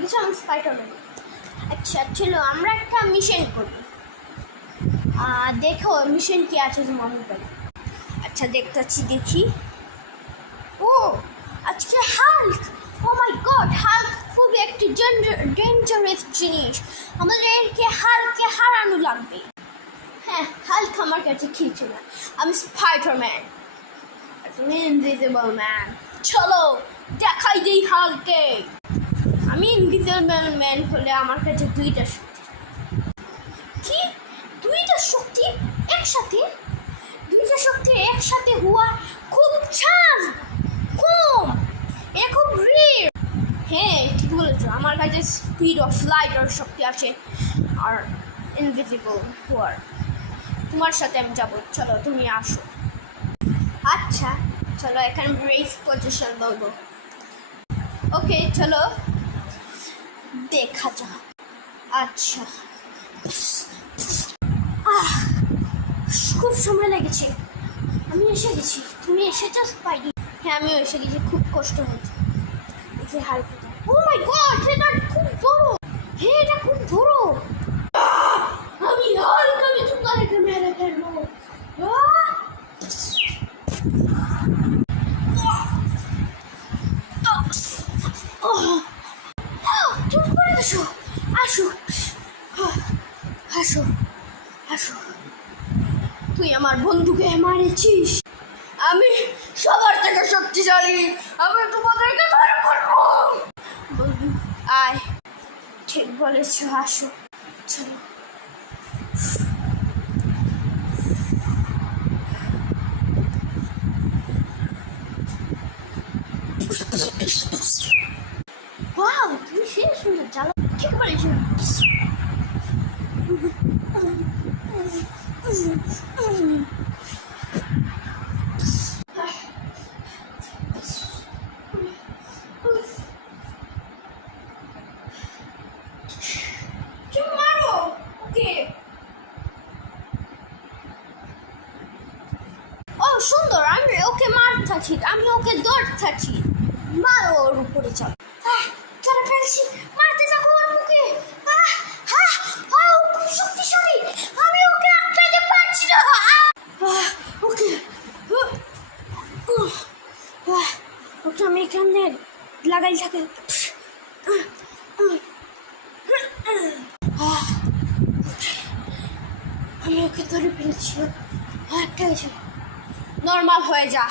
দেখেছো আমি স্পাইডারম্যান। আচ্ছা চলো আমরা একটা মিশন করি। দেখো মিশন কি আছে তোমার মোবাইলে। আচ্ছা দেখতেছি, দেখি। ও আজকে হাল্ক, ও মাই গড, হাল্ক খুব একটি ডেঞ্জারাস জিনিস, আমাদেরকে হাল্ককে হারানো লাগবে। হ্যাঁ, হাল্ক আমার কাছে খেলছে না, আমি স্পাইডারম্যান, তুমি ইনভিজিবল ম্যান। চলো দেখাই দিই হাল্ককে। আমি ইনভিজিবল ম্যান হলে আমার কাছে দুইটা শক্তি। কি দুইটা শক্তি একসাথে? দুইটা শক্তি একসাথে হওয়া খুব চান্স কম, এটা খুব রেয়ার। হ্যাঁ ঠিক বলেছো, আমার কাছে স্পিড অফ লাইটের শক্তি আছে আর ইনভিজিবল হওয়ার। তোমার সাথে আমি যাবো, চলো তুমি আসো। আচ্ছা চলো এখানে ব্রেস পজিশন বলবো। ওকে চলো দেখা যাক। আচ্ছা খুব সময় লেগেছে, আমি এসে গেছি। তুমি এসেছো স্পাইডি? হ্যাঁ আমিও এসে গেছি, খুব কষ্ট হচ্ছে। দেখি হাল্ক, ও মাই গড এটা খুব বড়। হ্যাঁ এটা খুব বড়। আমি হাল্ক, আমি তোমাকে মেরে ফেলবো। চুপ করে আসো, আসো আসো আসো। তুই আমার বন্ধুকে মারেছিস, আমি সবার থেকে শক্তিশালী, আমি তোমাদেরকে ধরে ফেলবো। বন্ধু আয়, ঠিক বলেছ, আসো চলো। ওয়াও তুমি সে সুন্দর চালো, ঠিক বলেছ। সুন্দর, আমি ওকে মারছি, আমি ওকে দৌড়াচ্ছি। মারো ওর উপরে, চল চলে ফেলছি, মারতে যাবো ওর মুখে। খুব শক্তিশালী, আমি ওকে আটকাতে পারছি না। ওকে ওকে আমি এখানে লাগাই থাকে। আমি ওকে ধরে ফেলেছি, একটা নর্মাল হয়ে যা।